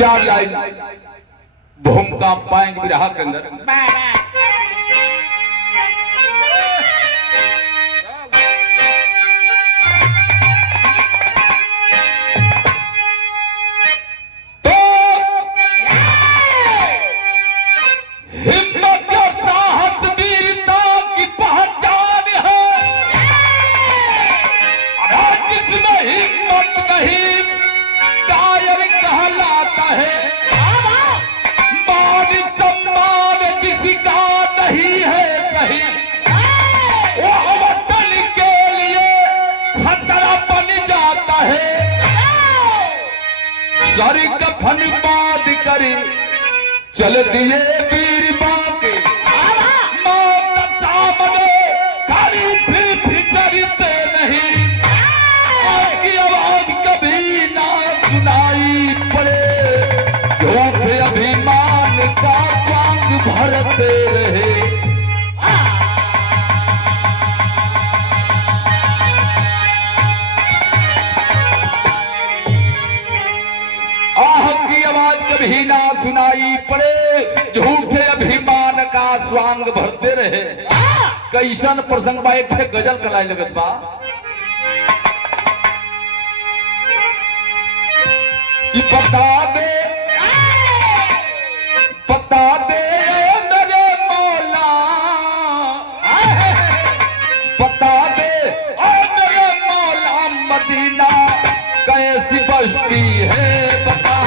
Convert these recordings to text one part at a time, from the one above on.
चार लाइन भूमिका पाएंगे विरह के अंदर। तो हिम्मत और साहस वीरता की पहचान है। जिसमें हिम्मत नहीं कायर कहलाता है। मान सम्मान किसी का नहीं है कहीं, वो वतन के लिए खतरा बन जाता है। सर कफन बांध कर चल दिए वीर बांके, मौत सामने खड़ी भी डरते नहीं। आपकी आवाज कभी ना सुनाई पड़े, झूठ अभिमान का स्वांग भरते रहे। आह की आवाज कभी ना सुनाई पड़े, झूठे अभिमान का स्वांग भरते रहे। कैसन प्रसंग बा, एक से गजल कलाई लगत बा कि बता दे मेरे मौला, बता दे मेरे मौला, मदीना कैसी बस्ती है। बता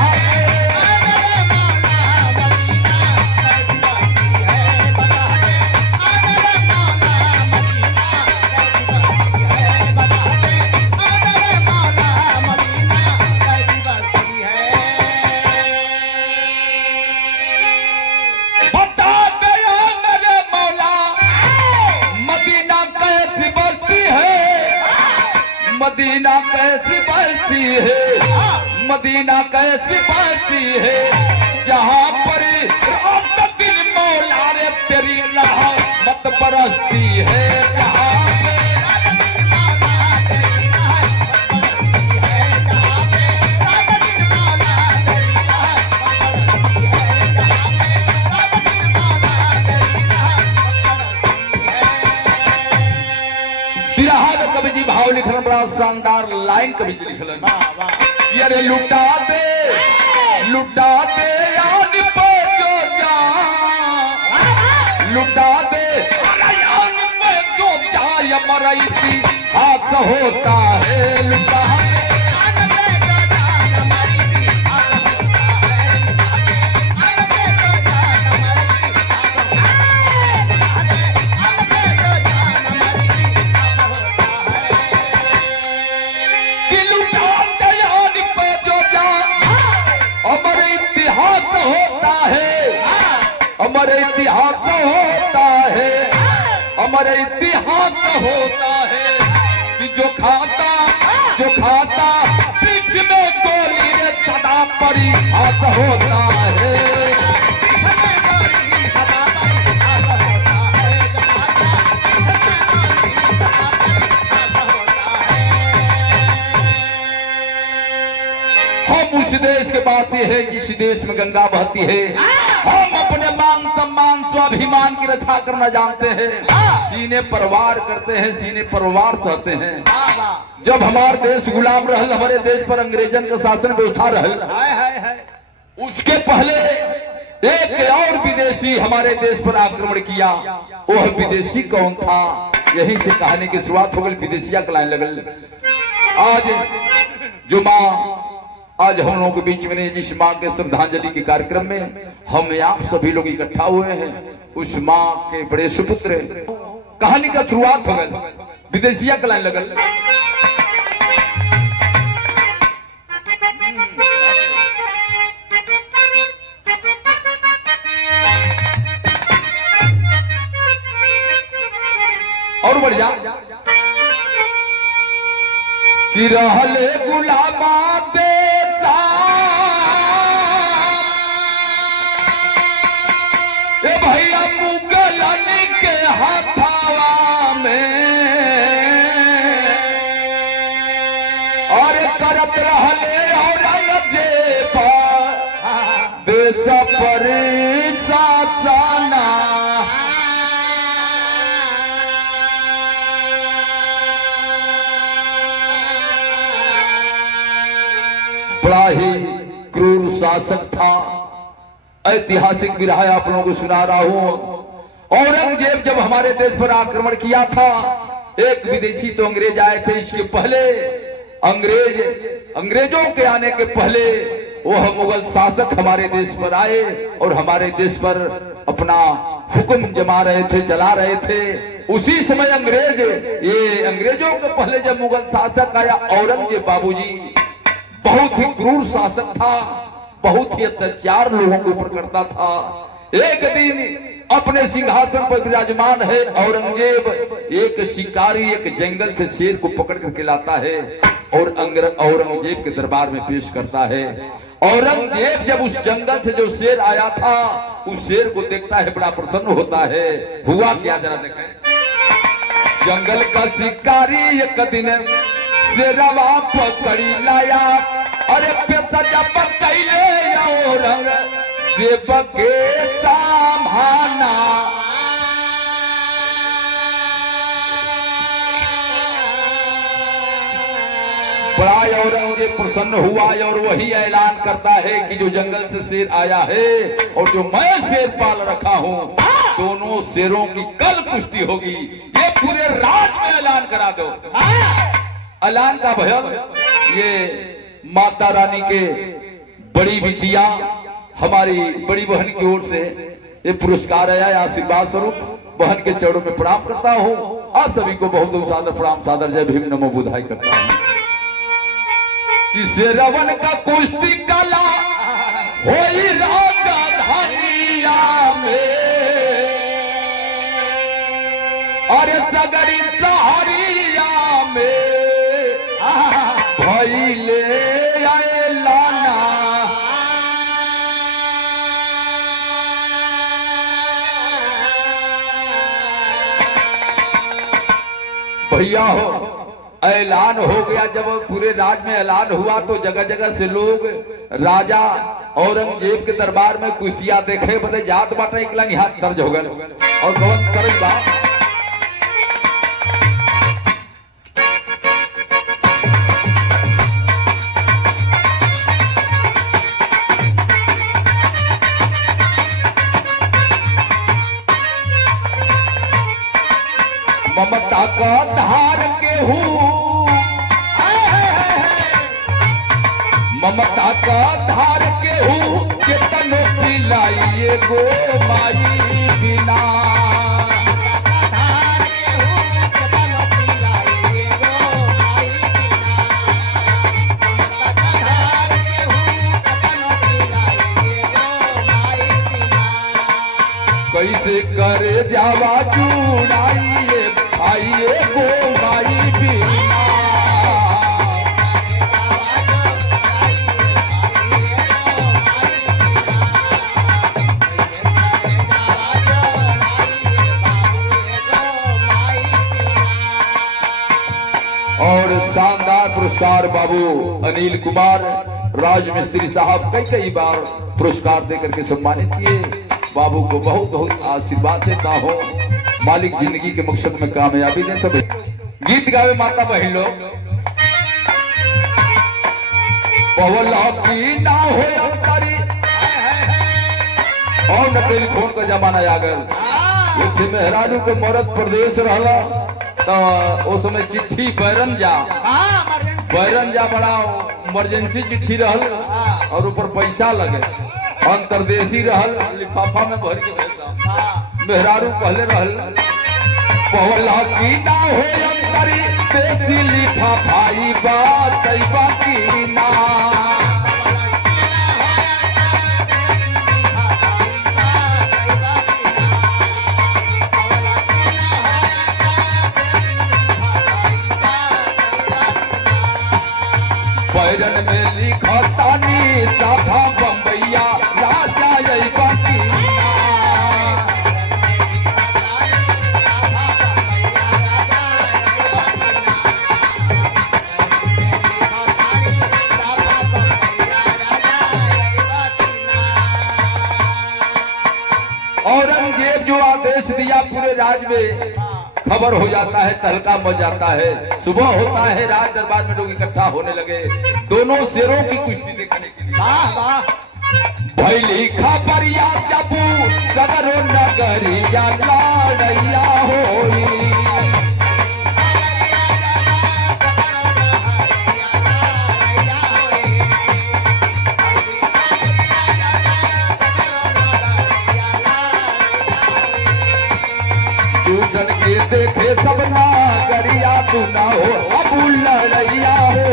मदीना कैसी बस्ती है, मदीना कैसी बस्ती है, जहाँ पर रात दिन मौला रे तेरी रहमत बरसती है। जहाँ कवि जी भाव लिखल बड़ा शानदार लाइन कवि जी लिखल, अरे लुटा दे याद पे जो जा, लुटा दे याद पे जो जा, मरैती हाथ होता है। लुटा अमर इतिहास होता है, अमर इतिहास होता है कि जो खाता बीच में गोली रे सदा परिहास होता है। हम उस देश के वासी है जिस देश में गंगा बहती है। हम अपने मान सम्मान स्वाभिमान की रक्षा करना जानते हैं, सीने पर वार करते हैं, सीने पर वार सहते हैं। जब हमारे देश गुलाम रहल, हमारे देश पर अंग्रेजन का शासन व्यवस्था रहल, उसके पहले एक और विदेशी हमारे देश पर आक्रमण किया। वह विदेशी कौन था, यहीं से कहानी की शुरुआत हो गई। विदेशिया कलाने लगल। आज जो माँ आज हम लोगों के बीच में जिस माँ के श्रद्धांजलि के कार्यक्रम में हम आप सभी लोग इकट्ठा हुए हैं, उस माँ के बड़े सुपुत्र कहानी का शुरुआत हो गई विदेशिया का लाइन लगल। और बढ़ जा कि रहले गुलामा बेटा ए भैया मुगलन के हाथावा में और करत रहले औरंगजेब देश पर शासना। बड़ा ही क्रूर शासक था। ऐतिहासिक विरह आप लोगों को सुना रहा हूं। औरंगजेब जब हमारे देश पर आक्रमण किया था, एक विदेशी तो अंग्रेज आए थे। इसके पहले अंग्रेजों के आने के पहले वह मुगल शासक हमारे देश पर आए और हमारे देश पर अपना हुक्म जमा रहे थे, चला रहे थे। उसी समय अंग्रेजों के पहले जब मुगल शासक आया औरंगजेब बाबूजी बहुत ही क्रूर शासक था, बहुत ही अत्याचार लोगों के ऊपर करता था। एक दिन अपने सिंहासन पर विराजमान है औरंगजेब, एक शिकारी एक जंगल से शेर को पकड़ करके लाता है और औरंगजेब के दरबार में पेश करता है। औरंगजेब जब उस जंगल से जो शेर आया था उस शेर को देखता है, बड़ा प्रसन्न होता है। हुआ क्या जरा देखें। जंगल का शिकारी एक दिन शेरवा पकड़ी लाया, अरे पेशा पकैले औरंगजेब के सामना। बड़ा औरंगजेब प्रसन्न हुआ और वही ऐलान करता है कि जो जंगल से शेर आया है और जो मैं शेर पाल रखा हूं, दोनों शेरों की कल कुश्ती होगी। ये पूरे राज में ऐलान करा दो। ऐलान का भयल ये माता रानी के बड़ी बिटिया हमारी बड़ी बहन की ओर से ये पुरस्कार आया, आशीर्वाद स्वरूप बहन के चरणों में प्रणाम करता हूं। आप सभी को बहुत बहुत सादर प्रणाम, सादर जय भीम नमो बुधाई करता हूं। कि शेरवन का कुश्ती कला होई राजधानिया में, अरे सगरी सहारिया में भइले आए लाना। भैया हो ऐलान हो गया। जब पूरे राज में ऐलान हुआ तो जगह जगह से लोग राजा औरंगजेब के दरबार में कुश्तियां देखे बदे जात बाटा निकला, हाथ दर्ज हो गए और बहुत तरज बात। ममता का धार के हूँ, ममता का धार के हूँ, के तनो पिलाइए गो माई बिना। कैसे करे जावा चुड़ाइए आइए गो माई बिना। और शानदार पुरस्कार बाबू अनिल कुमार राजमिस्त्री साहब कई बार पुरस्कार देकर के सम्मानित किए। बाबू को बहुत बहुत आशीर्वाद देता हूँ। मालिक जिंदगी के मकसद में कामयाबी दे। सब गीत गावे माता बहन लोग। पवला की ना हो अंतरी और न टेलीफोन का जमाना आ गया। एक मेहरारू के मरद प्रदेश रहला तो उस समय चिट्ठी बैरन जा बड़ा इमरजेंसी चिट्ठी रहल और ऊपर पैसा लगे, अंतरदेशी रहल, लिफाफा में भर के पैसा। मेहरारू कहले रहल पहला की ना हो अंतरी देसी लिफाफाई बात बाकी ना। बैरन में लिखा तानी साधा बम्बैया राजा यही बाकी औरंगजेब जो आदेश दिया पूरे राज में खबर हो जाता है, तहलका मच जाता है। सुबह होता है, राज दरबार में लोग इकट्ठा होने लगे दोनों शेरों की कुश्ती देखने के लिए। भैली खबरिया जबू सदरो नगरिया लड़ैया होई। के देखे सब नागरिया तू ना हो अब लड़ैया हो।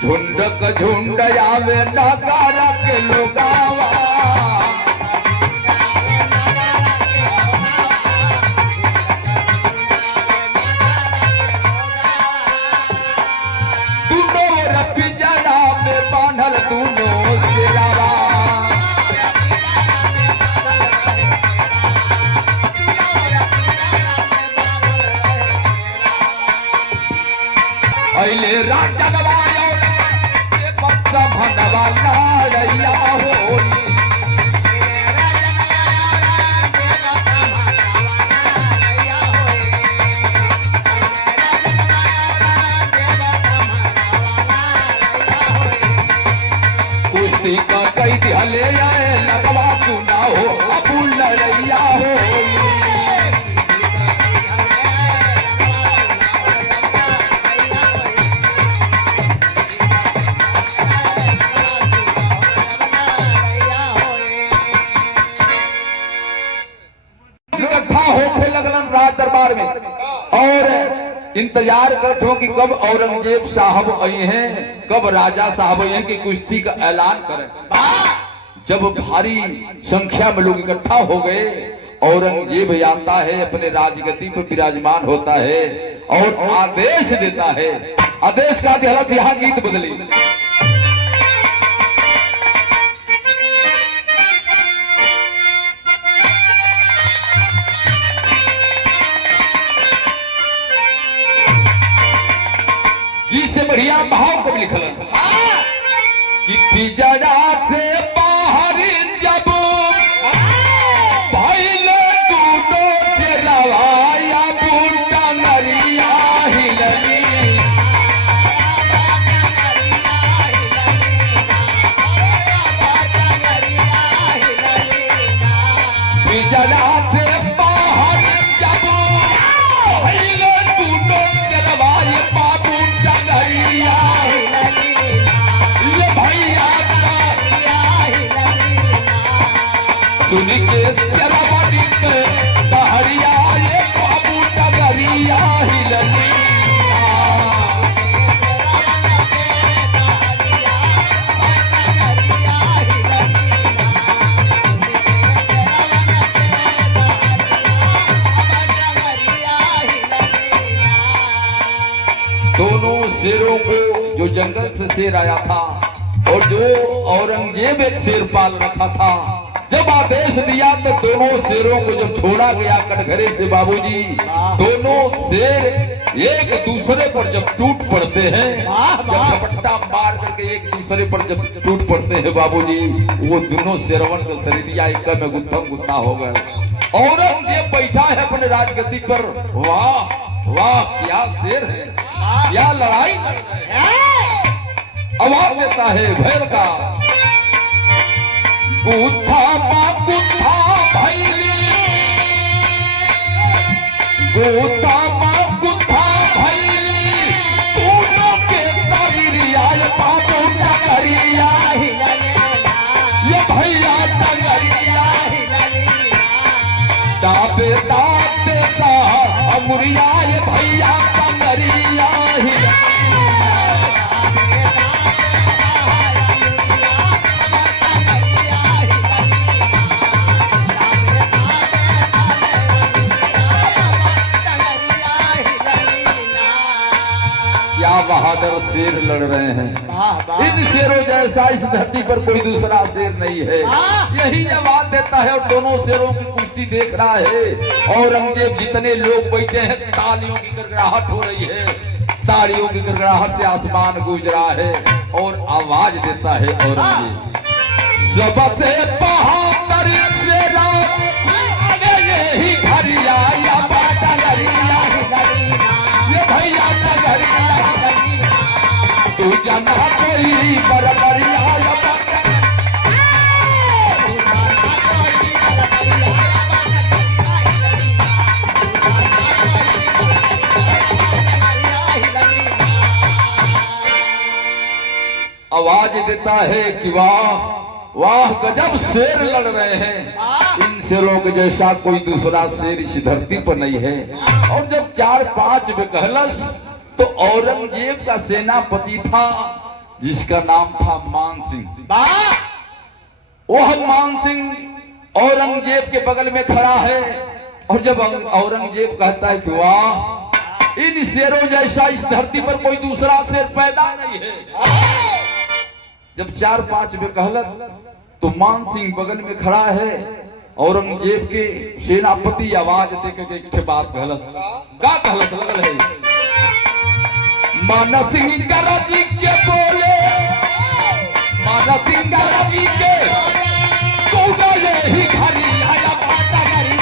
झुंड झुंड आवे नगारा के लोगावा पहले राजा नवाया बच्चा भनवा लड़ैया होई। कुश्ती का कई दिहले आए लगवा तू ना हो अब लड़ैया होई। होने लगलन राज दरबार में और इंतजार करते हो कि कब औरंगजेब साहब आई हैं, कब राजा साहब आई हैं कि कुश्ती का ऐलान करें। जब भारी संख्या में लोग इकट्ठा हो गए, औरंगजेब आता है, अपने राजगद्दी पर विराजमान होता है और आदेश देता है। आदेश का हालत यहाँ गीत बदली। से बढ़िया भाव कब लिखल कि पिजरा से बाहर जब भइल दूनो से रवाया बूटा नरिया हिलली। पिजरा से बाहर जब भइल दूनो से रवाया के चरवाड़ी के बहरिया ये बाबू टगरिया हिलनी। दोनों शेरों को जो जंगल से शेर आया था और जो औरंगजेब एक शेर पाल रखा था, जब आदेश दिया तो दोनों शेरों को जब छोड़ा गया कटघरे से बाबूजी, दोनों शेर एक दूसरे पर जब टूट पड़ते हैं, जब झपट्टा मार करके एक दूसरे पर जब टूट पड़ते हैं बाबूजी, वो दोनों शेरवन का शरीरिया एक में गुत्थम गुत्था हो गए। औरंगजेब बैठा है अपने राजगद्दी पर, वाह वाह क्या शेर है, क्या लड़ाई। आवाज देता है भैर का, गुत्था माँ गुत्था भैली, गुत्था माँ गुत्था भैली, दोनों के तगरिया बाबू टंगरिया, ये भैया टंगरिया, दाबे दाते दा अमुरिया, ये भैया टंगरिया, क्या बहादुर शेर लड़ रहे हैं। इन शेरों जैसा इस धरती पर कोई दूसरा शेर नहीं है। यही जवाब देता है और दोनों शेरों की कुश्ती देख रहा है। औरंगजेब जितने लोग बैठे हैं, तालियों की गड़गड़ाहट हो रही है, तालियों की गड़गड़ाहट से आसमान गूंज रहा है और आवाज देता है औरंगजेब, सबसे बहादुर शेरा यही घरिया या बाटा घरिया, ये भैया टंगरिया, तू जाना कोई बरबरिया, आवाज देता है कि वाह वाह गजब शेर लड़ रहे हैं। इन शेरों के जैसा कोई दूसरा शेर इस धरती पर नहीं है। और जब 4-5 कहलस तो औरंगजेब का सेनापति था जिसका नाम था मान सिंह। वह मान सिंह औरंगजेब के बगल में खड़ा है और जब औरंगजेब कहता है कि वाह इन शेरों जैसा इस धरती पर कोई दूसरा शेर पैदा नहीं है। जब 4-5 कहलत तो मान सिंह बगल में खड़ा है, औरंगजेब के सेनापति आवाज देकर एक बात कहलस, का कहलस लगल है, मान सिंह गरजी के बोले, मान सिंह गरजी के तू गए ही घरी आया बाटा घरी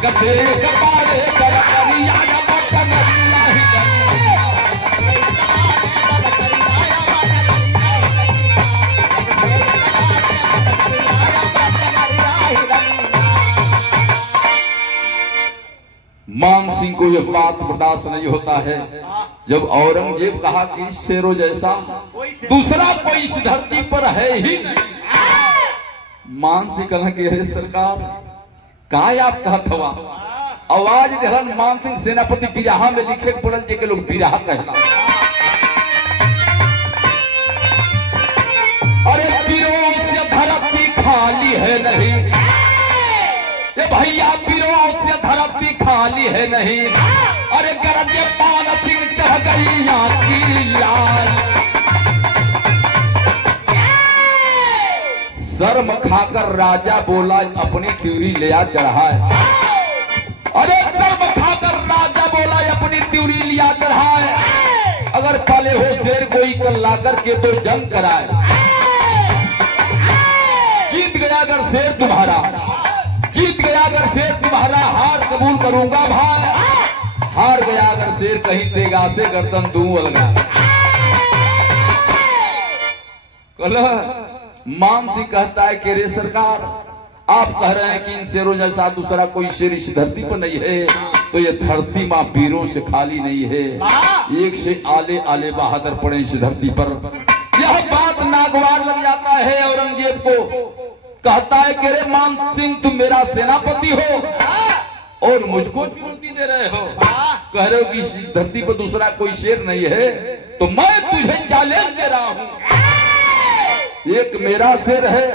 गते कपाड़े कर करी आया बाटा घरी मान सिंह को यह बात बर्दाश्त नहीं होता है। जब औरंगजेब कहा कि इस शेरों जैसा दूसरा कोई इस धरती पर है ही नहीं। मान सिंह कहा कि अरे सरकार का आप कहत हवा। आवाज दिलन मान सिंह सेनापति बिराहा में लिखे पड़ल जे लोग बिराहा कहला। अरे पीरों से धरती खाली है नहीं, ये भैया पीरों से धरती खाली है नहीं। अरे गरजे पान सिंह चढ़ गई यहाँ की लाल, शर्म खाकर राजा बोला अपनी त्यूरी ले आ चढ़ाए। अरे शर्म खाकर राजा बोला अपनी त्यूरी लिया चढ़ाए। अगर काले हो शेर कोई कल ला करके तो जंग कराए। जीत गया अगर शेर तुम्हारा, जीत गया अगर शेर तुम्हारा, हार कबूल करूंगा भाई। हार गया अगर शेर कहीं देगा से गर्दन दूं अलगा। कल मान सिंह कहता है कि रे सरकार आप कह रहे हैं कि इन शेरों जैसा दूसरा कोई शेर इस धरती पर नहीं है, तो ये धरती मां वीरों से खाली नहीं है। एक से आले आले बहादुर पड़े इस धरती पर। यह बात नागवार लग जाता है औरंगजेब को। कहता है कि रे मान सिंह तुम मेरा सेनापति हो और मुझको चुनौती दे रहे हो, कह रहे हो कि इस धरती पर दूसरा कोई शेर नहीं है, तो मैं तुझे चैलेंज दे रहा हूं। एक मेरा शेर है,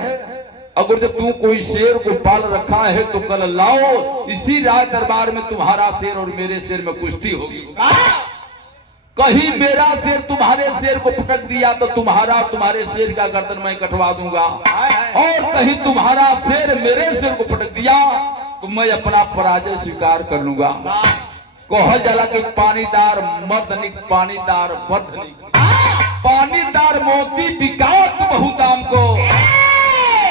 अगर जब तू कोई शेर को पाल रखा है तो कल लाओ, इसी राय दरबार में तुम्हारा शेर और मेरे शेर में कुश्ती होगी। कहीं मेरा शेर तुम्हारे शेर को पटक दिया तो तुम्हारे शेर का गर्दन मैं कटवा दूंगा, और कहीं तुम्हारा शेर मेरे शेर को पटक दिया तो मैं अपना पराजय स्वीकार कर लूंगा। कहा जाला कि पानीदार मर्दनिक पानीदार मर्दनिक, पानीदार मोती बिकात बहु दाम को,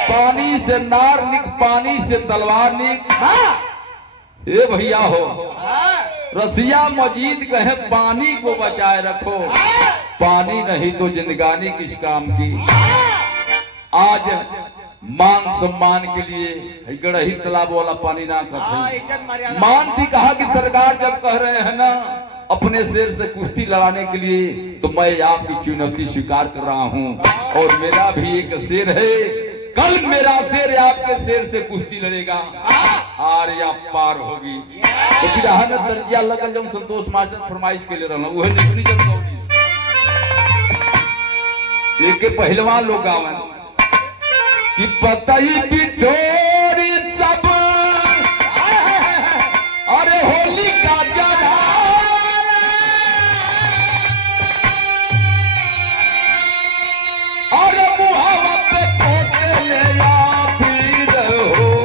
पानी से नार निक पानी से तलवार निक। ए भैया हो रसिया मजीद कहे पानी को बचाए रखो, पानी नहीं तो जिंदगानी किस काम की। आज मान सम्मान के लिए गड़ही तालाब वाला पानी ना करते। मान थी कहा कि सरकार जब कह रहे हैं ना अपने शेर से कुश्ती लड़ाने के लिए, तो मैं आपकी चुनौती स्वीकार कर रहा हूं। और मेरा भी एक शेर है, कल मेरा शेर आपके शेर से कुश्ती लड़ेगा, आर या पार होगी। तो फिर दर्जिया लगल जब संतोष मास्टर फरमाइश के लिए रहना वह निकली जब एक पहलवान लोग गावन कि पतई की डोरी सब अरे होली का जला अरे मुहावा पे पोते ले या फिर हो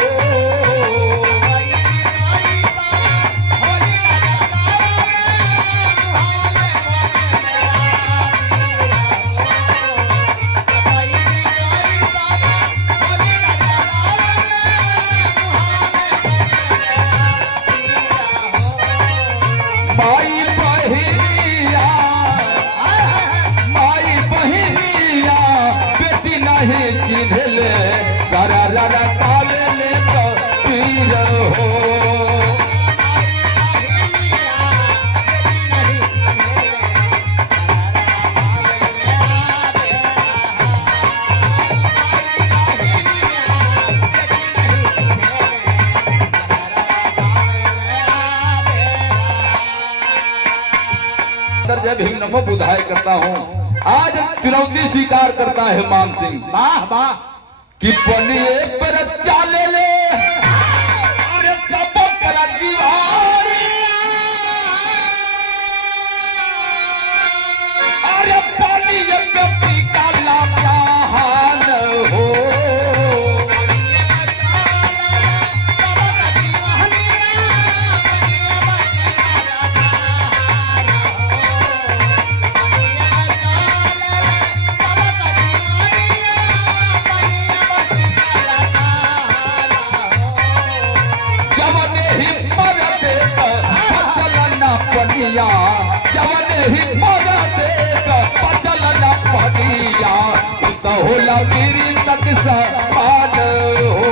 जब हिमनमो बुधाई करता हूँ। आज चुनौती स्वीकार करता है मान सिंह। वाह वाह कि पनिए पर चाले ले अरे सब कर दीवारी अरे पनिए पे पीका लाता हाल हो जवन ही मरा देख पचल न पड़िया तो होला मेरी तक समान हो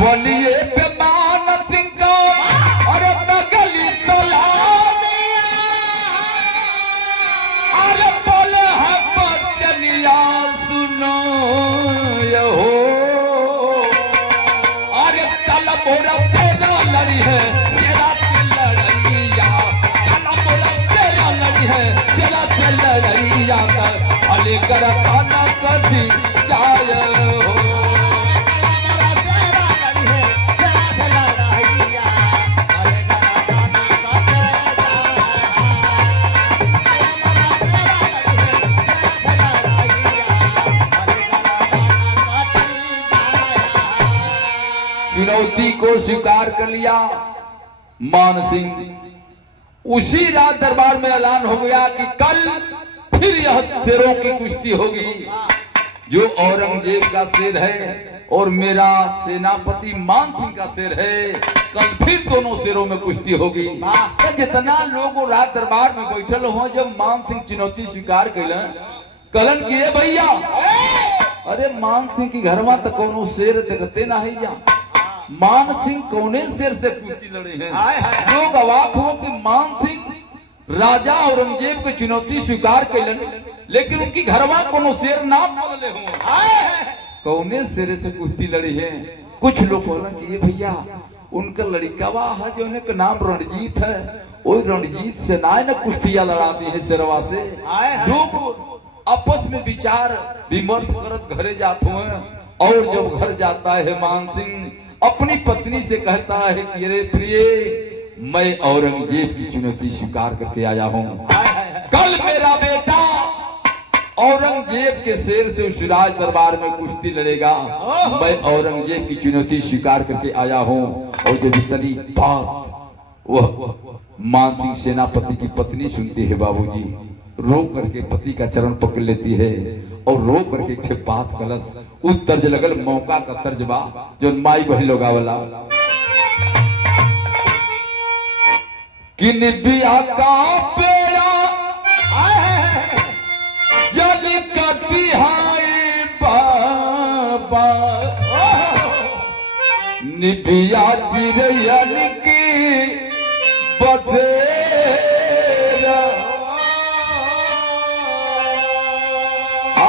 बनिए पे मान सिंह को और नगली तलाब अरे बोले है बचनिया सुनो हो अरे कल मोरा तेरा लड़ी है तेरा से लड़ैया कल मोरा तेरा लड़ी है तेरा से लड़ैया अले कर खाना कभी जाय हो चुनौती को स्वीकार कर लिया मान सिंह। उसी रात दरबार में ऐलान हो गया कि कल फिर यह शेरों की कुश्ती होगी। जो औरंगजेब का शेर है और मेरा सेनापति मान सिंह का शेर है, कल फिर दोनों शेरों में कुश्ती होगी। तो जितना लोग रात दरबार में बैठल हो, जब मान सिंह चुनौती स्वीकार कलन किए भैया अरे मान सिंह की घर में तो कोनो शेर देखते ना ही जा, मान सिंह कौने शेर से कुश्ती लड़े हैं। लोग अवाक हो कि मान सिंह राजा औरंगजेब की चुनौती स्वीकार कैलन, लेकिन उनकी घरवा कोनो शेर ना बोले हो, कौने शेर से कुश्ती लड़ी है। कुछ लोग बोलन कि ये भैया उनका लड़कावा है जो उनका नाम रणजीत है, वो रणजीत से ना कुश्तियां लड़ाती है शेरवा से। जो आपस में विचार विमर्श करत घरे जाते हैं, और जब घर जाता है मान सिंह अपनी पत्नी से कहता है कि अरे प्रिय मैं औरंगजेब की चुनौती स्वीकार करके आया हूं। कल मेरा बेटा औरंगजेब के शेर से उस राज दरबार में कुश्ती लड़ेगा। मैं औरंगजेब की चुनौती स्वीकार करके आया हूँ। और जब इतनी बात वह मानसिंह सेनापति की पत्नी सुनती है, बाबूजी रो करके पति का चरण पकड़ लेती है और रो करके एक बात कलस उस तर्ज लगल मौका का तर्ज बा जो माई बहन लोग आवला कि निबिया का पेड़ा जल कटी हाय बाबा निबिया चिरयन की बसेरा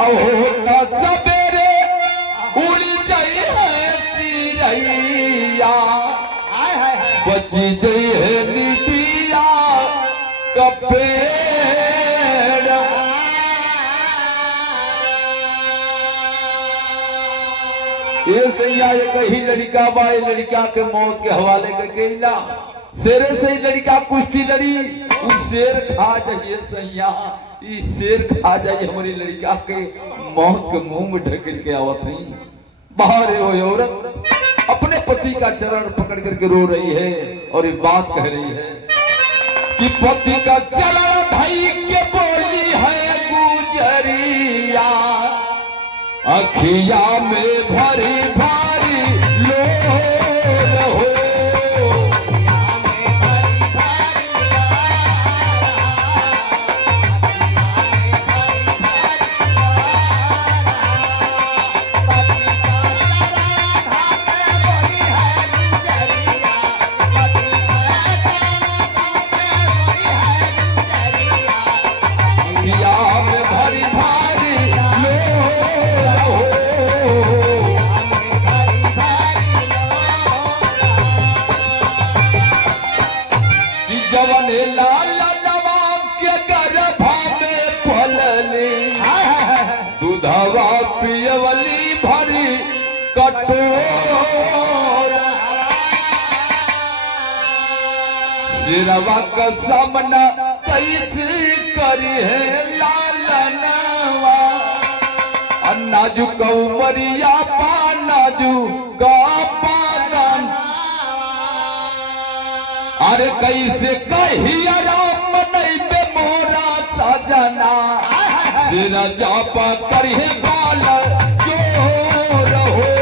होता सवेरे उड़ जाई है चिरैया बची जई है निबिया कपेड़। ये सैया ये कही लड़का बा लड़का के मौत के हवाले का केला शेरे से ही लड़का कुश्ती लड़ी उस शेर खा जाइए सैया इस शेर खा जाइए हमारी लड़का के मौत के मुंह में ढकेल के आवत नहीं। बाहर वो औरत अपने पति का चरण पकड़ करके रो रही है और ये बात कह रही है कि पति का चरण भाई के बोली है गुजरिया अखिया में भरी भारी लोर हो दूधवा पियवली भरी कटोरा सिरवा का सामना कैसे करी है लालनवा अन्नाजू कौमरिया पानाजू का पानन अरे कैसे कहिया राम नहीं पे मोरा सजना तेरा जापा करिए बाल जो रहो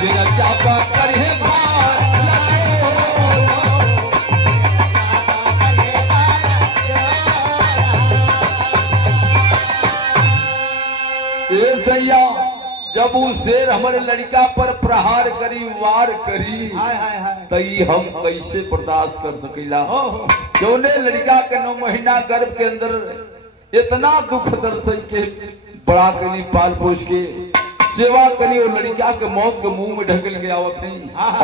तेरा जापा करिए जब वो शेर हमारे लड़का पर प्रहार करी वार करी तो हम कैसे बर्दाश्त कर सकेला। जौने लड़का के 9 महीना गर्भ के अंदर इतना दुख दर्द के बड़ा करी पाल पोष के सेवा करी और लड़का के मौत के मुंह में ढकेल के आवत है।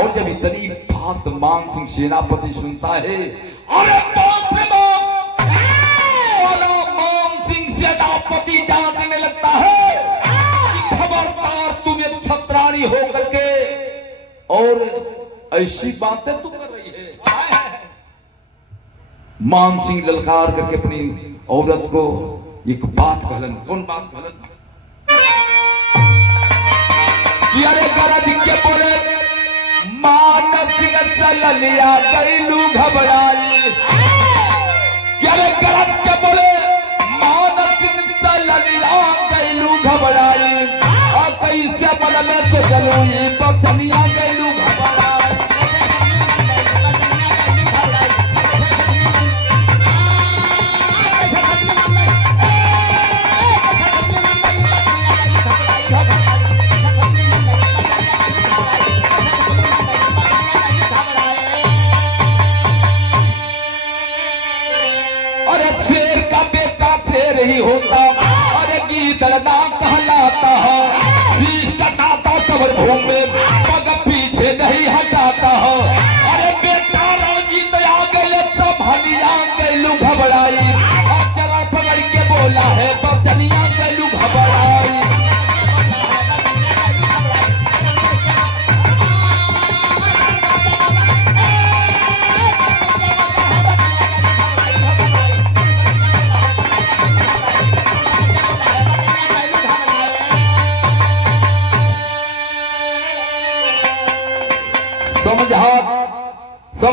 और जब इतनी बात मानसिंह सेनापति सुनता है अरे बाप रे बाप मानसिंह सेनापति डांटने लगता है खबरदार तुम एक छत्राणी हो करके और ऐसी बातें तुम कर रही है। मानसिंह ललकार करके अपनी औरत को एक बात कहलन। कौन बात कहलन कि अरे गरज के बोले मानसिंह चलिया गईलू घबराई कि अरे गरज के बोले मानसिंह चलिया गईलू घबराई कैसे मन में तो चलो ये बचनिया गईलू घबराई अरे शेर का बेटा शेर ही होता अरे गीदड़ना कहलाता है भूम में पग पीछे नहीं हटाता हो। अरे बेटा रणजीत आ गए सब हनिया गईलू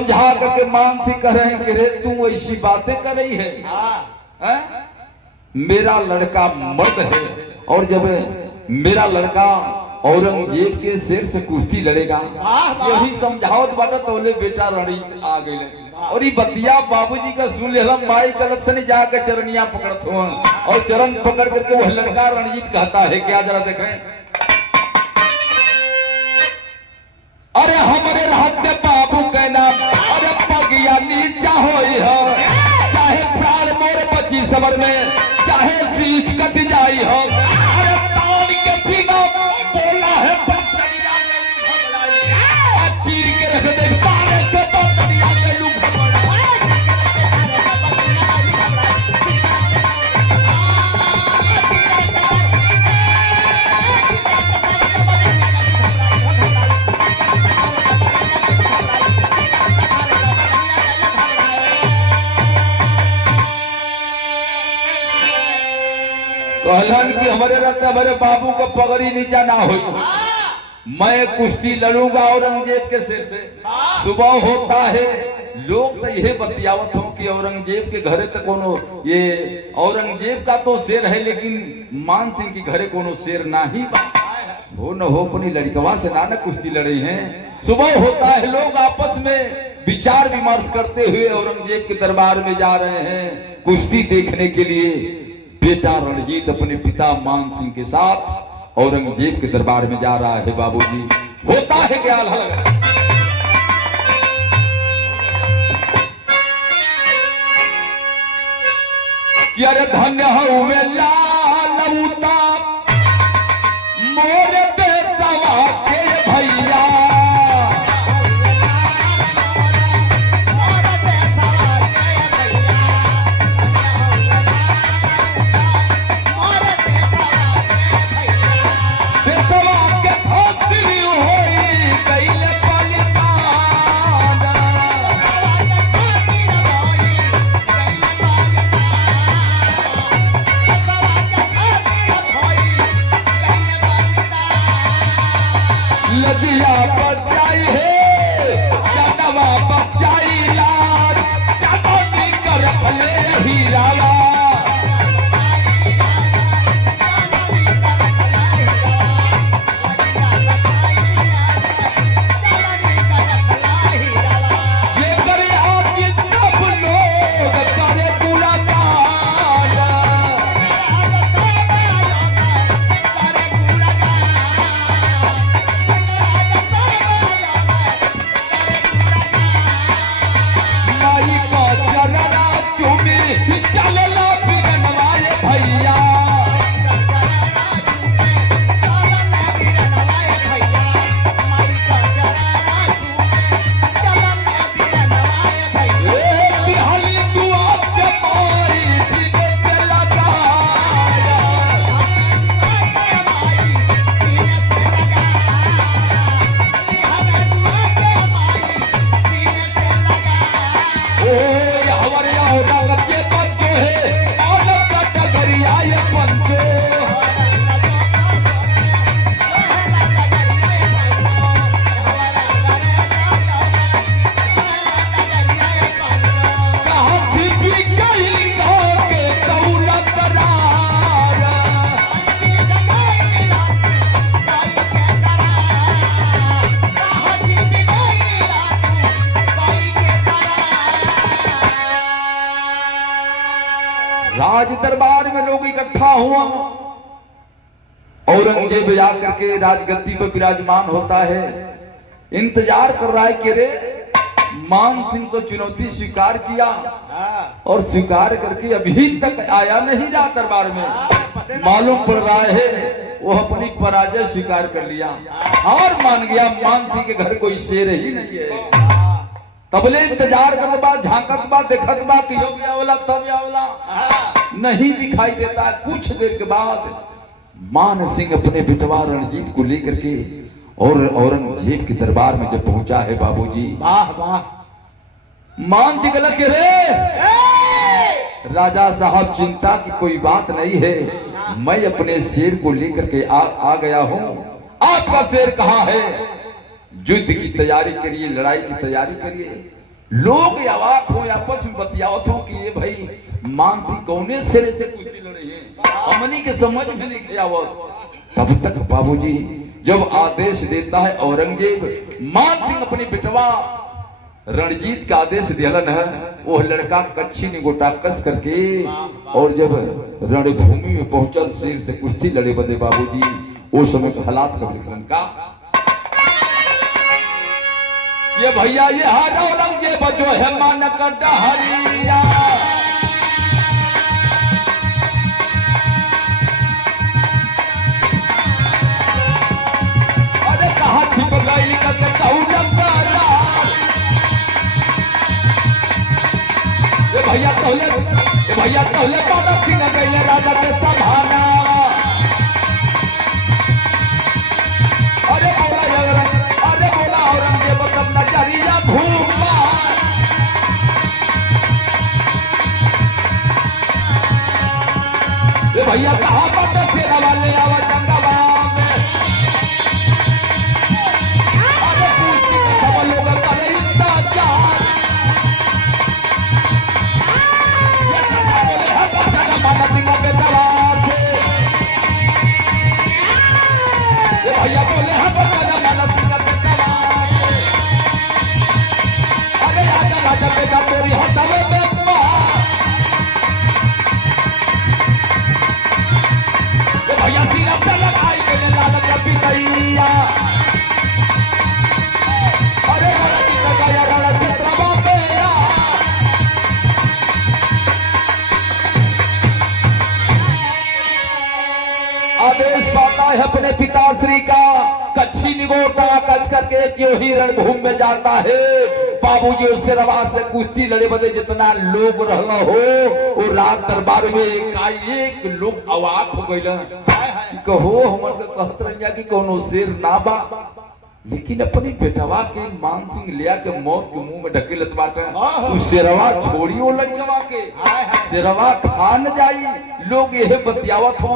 समझा करके मान थी कह रहे हैं कि रे तू ऐसी बातें कर रही है, मेरा लड़का मर्द है और जब मेरा लड़का औरंगजेब के शेर से कुश्ती लड़ेगा यही समझावत बाटा तोले बेटा रणजी आ गए और ये बतिया बाबूजी का सुन ले माई कलप से नहीं जाकर चरनिया पकड़त हो और चरण पकड़ करके वह लड़का रणजीत कहता है क्या जरा देखें। अरे हमारे रहते बाबू के नाम अरे पगिया नीचा हो चाहे प्राण मोर बची सबर में चाहे शीश कट जाई हो अरे तान के पीना बोला है बंदरिया में चीर के रख दे सारे के बंदरिया में लुक कहलन कि हमारे रहते हमारे बाबू का पगड़ी नीचा ना हो मैं कुश्ती लड़ूंगा औरंगजेब के सिर से। सुबह होता है लोग तो यह बतियावत हो कि औरंगजेब के घरे तक कोनो ये औरंगजेब का तो शेर है लेकिन मान सिंह के घरे कोनो शेर ना ही हो न हो अपनी लड़कवा से ना कुश्ती लड़े हैं। सुबह होता है लोग आपस में विचार विमर्श करते हुए औरंगजेब के दरबार में जा रहे हैं कुश्ती देखने के लिए। बेटा रणजीत अपने पिता मान सिंह के साथ औरंगजेब के दरबार में जा रहा है। बाबूजी होता है क्या लगा कि अरे धन्य हुए लालूता मोर बेटवा के भैया लदिया बचाई है जनवा बचाई लाल चांदी कर फले हीरावा ये करे आपकी सब लोग करे गुलागान माई को चलना चुमी चलला बिरनवाए भैया बिहाली दुआ से माई सीने पे लगाया ओ हमारे औरत के पंचो है औरत का टगरिया ये पंचो कहाँ छिपी गई के दौलत राज राज दरबार में लोग इकट्ठा हुआ औरंगजेब जाकर के राजगद्दी पर विराजमान होता है इंतजार कर रहा है कि रे मान सिंह तो चुनौती स्वीकार किया और स्वीकार करके अभी तक आया नहीं जा दरबार में मालूम पड़ रहा है वो अपनी पराजय स्वीकार कर लिया और मान गया मान सिंह के घर कोई शेर ही नहीं है। तबले इंतजार करने बाद झांकत बाद देखत बा कि हो गया वाला तब आवला नहीं दिखाई देता। कुछ देर के बाद मान सिंह अपने बिटवा रणजीत को लेकर के और औरंगजेब के दरबार में जब पहुंचा है बाबूजी वाह वाह मान जी गलत के रे राजा साहब चिंता की कोई बात नहीं है मैं अपने शेर को लेकर के आ गया हूं। आपका शेर कहाँ है? युद्ध की तैयारी करिए लड़ाई की तैयारी करिए लोग अवाक हो आपस में बतियावत हो कि ये भाई मानसी कौने सिरे से कुश्ती लड़े हैं, हमनी के समझ में नहीं आवत। तब तक बाबूजी जब आदेश देता है औरंगजेब, मान सिंह अपनी बिटवा रणजीत का आदेश दिलन है, वो लड़का कच्छी निगोटा कस करके और जब रणभूमि में पहुंचल शेर से कुश्ती लड़े बदे बाबूजी, वो समय के हालात कब लिखलन का ये भैया ये हार औरंगजेब जो है मान का डहरिया, अरे कहा छिप गई करके कहूं भैया कहले बाबा सिंह गईले राजा के सभाना, अरे बोला औरंगजेब तब नजरिया घूमा, भैया कहा पट फेरा वाले आवा जंगवा में, अरे पूछी सब लोग करे इंतजार, भैया बोले हम बता मानस सिंह के सवार, अरे राजा राजा बेटा तोरी हटावे में भैया सिर पे लगाई गए लाल कपी दैया, अरे रण चित्रवा मेरा, आदेश पाता है अपने पिताश्री का, कच्छी निगोटा कच करके क्यों ही रणभूमि में जाता है, बाबूजी उससे रवा से कुश्ती लड़े बदे जितना लोग रहना हो, वो रात दरबार में एक लोग अवाक हो गए कहो हमन के कहत रहिया कि कोनो शेर ना बा, लेकिन अपनी बेटवा के मान सिंह लिया के मौत के मुंह में ढकेलत बाटे, उस शेरवा छोड़ियो लड़वा के शेरवा खा न जाई, लोग यह बतियावत हो।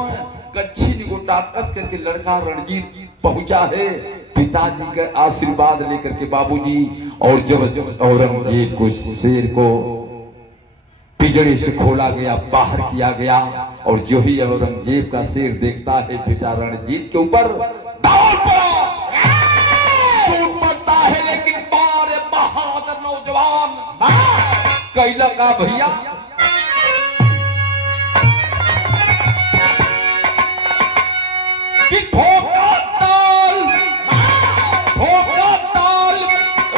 कच्छी निगोटा कस करके लड़का रणजीत पहुंचा है पिताजी का आशीर्वाद लेकर के बाबूजी, और जब औरंगजेब को शेर को पिंजरे से खोला गया, बाहर किया गया, और जो ही औरंगजेब का शेर देखता है बेटा रणजीत के ऊपर दौड़ पड़ता है, लेकिन बारे बहादुर नौजवान कैला का भैया कि ठोका ताल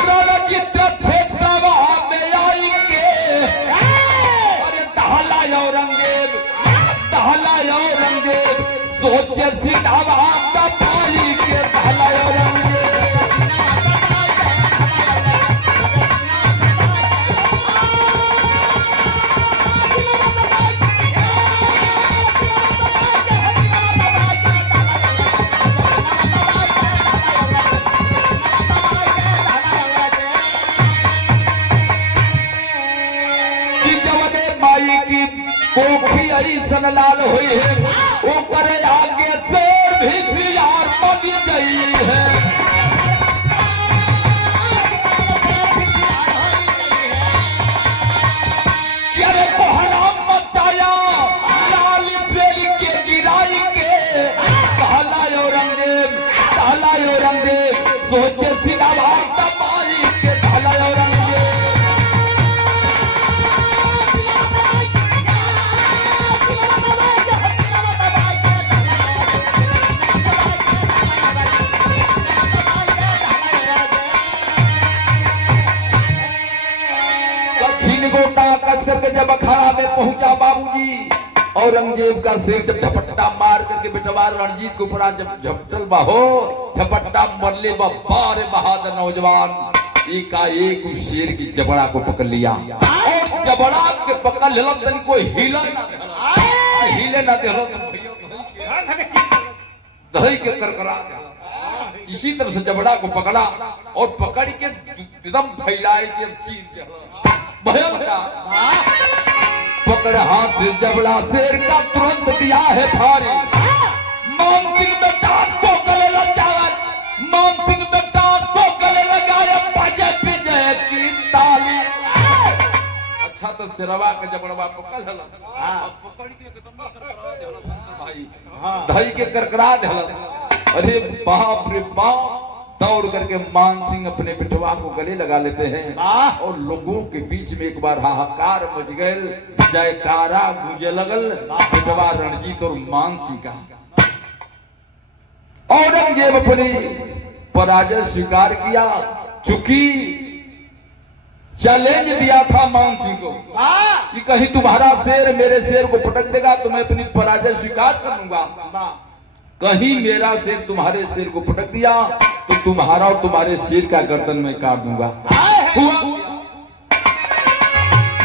रणजीत क्षेत्रवा में आएंगे, अरे दहला औरंगजेब सोचे सिटावा दबाई के दहला औरंगजेब, कोखी ऐसन लाल हुई है, वो करे आगे शेर भी तैयार बन गई है, अरे कोहरा मचाया लाल बेल के गिराई के, कहला औरंगजेब सोचे सिरावा दबाई के, कहला औरंगजेब करके जब अखाड़ा में पहुंचा बाबूजी, औरंगजेब का शेर जब झपट्टा मार करके बेटवा रणजीत के ऊपर जब झपटल बाहो, झपट्टा मरले बारे बहादुर नौजवान एकाएक उस शेर की जबड़ा को पकड़ लिया, और जबड़ा के पकड़ लेला तन कोई हिले ना दे दही के करकरा, इसी तरह से जबड़ा को पकड़ा और पकड़ के एकदम फैलाए के चीज पकड़ हाथ जबड़ा शेर का तुरंत दिया है फारी, मान सिंह बेटा को गले लगाया, मान सिंह बेटा को गले लगाया, बजे विजय की ताली। तो सिरवा के जबड़वा पकड़ हल पकड़ के एकदम करकरा देहल शंकर भाई धई के करकरा देहल। अरे बाप रे बाप, दौड़ करके मान सिंह अपने पिठवा को गले लगा लेते हैं और लोगों के बीच में एक बार हाहाकार मच गए, जयकारा गूंजे लगल पिठवा रणजीत और मान सिंह का। औरंगजेब अपनी पराजय स्वीकार किया, चूंकि चैलेंज दिया था मान सिंह को कि कहीं तुम्हारा शेर मेरे शेर को पटक देगा तो मैं अपनी पराजय स्वीकार कर लूंगा, कहीं मेरा शेर तुम्हारे शेर को पटक दिया तो तुम्हारा और तुम्हारे शेर का गर्दन मैं काट दूंगा।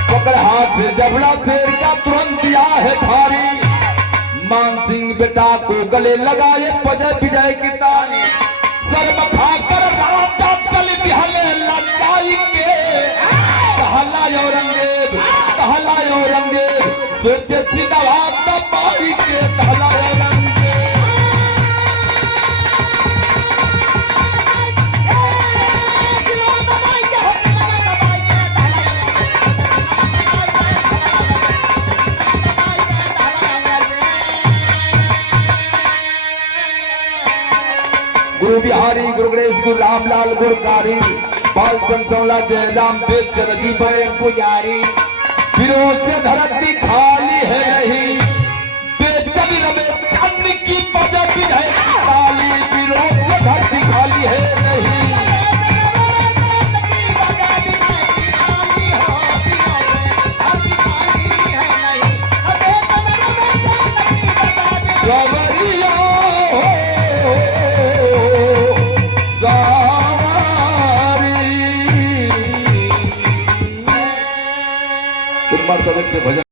पकड़ हाथ से जबड़ा शेर का तुरंत दिया है भारी, मान सिंह बेटा को गले लगाए पजे विजय की तारी, सर्व खाकर राजा तल बिहले लड़ाई के, कहला औरंगजेब सोचे सिनवा दबाई के, कहला औरंगजेब। गुरु बिहारी, गुरु गणेश, गुरु रामलाल गुरकारी, बाल संसौला जयराम देव चरजी बड़े पुजारी, फिरोज से धरती खाली है नहीं, बेचैन रवे चंद की पदवी है खाली, फिरोज से धरती खाली है नहीं। भजन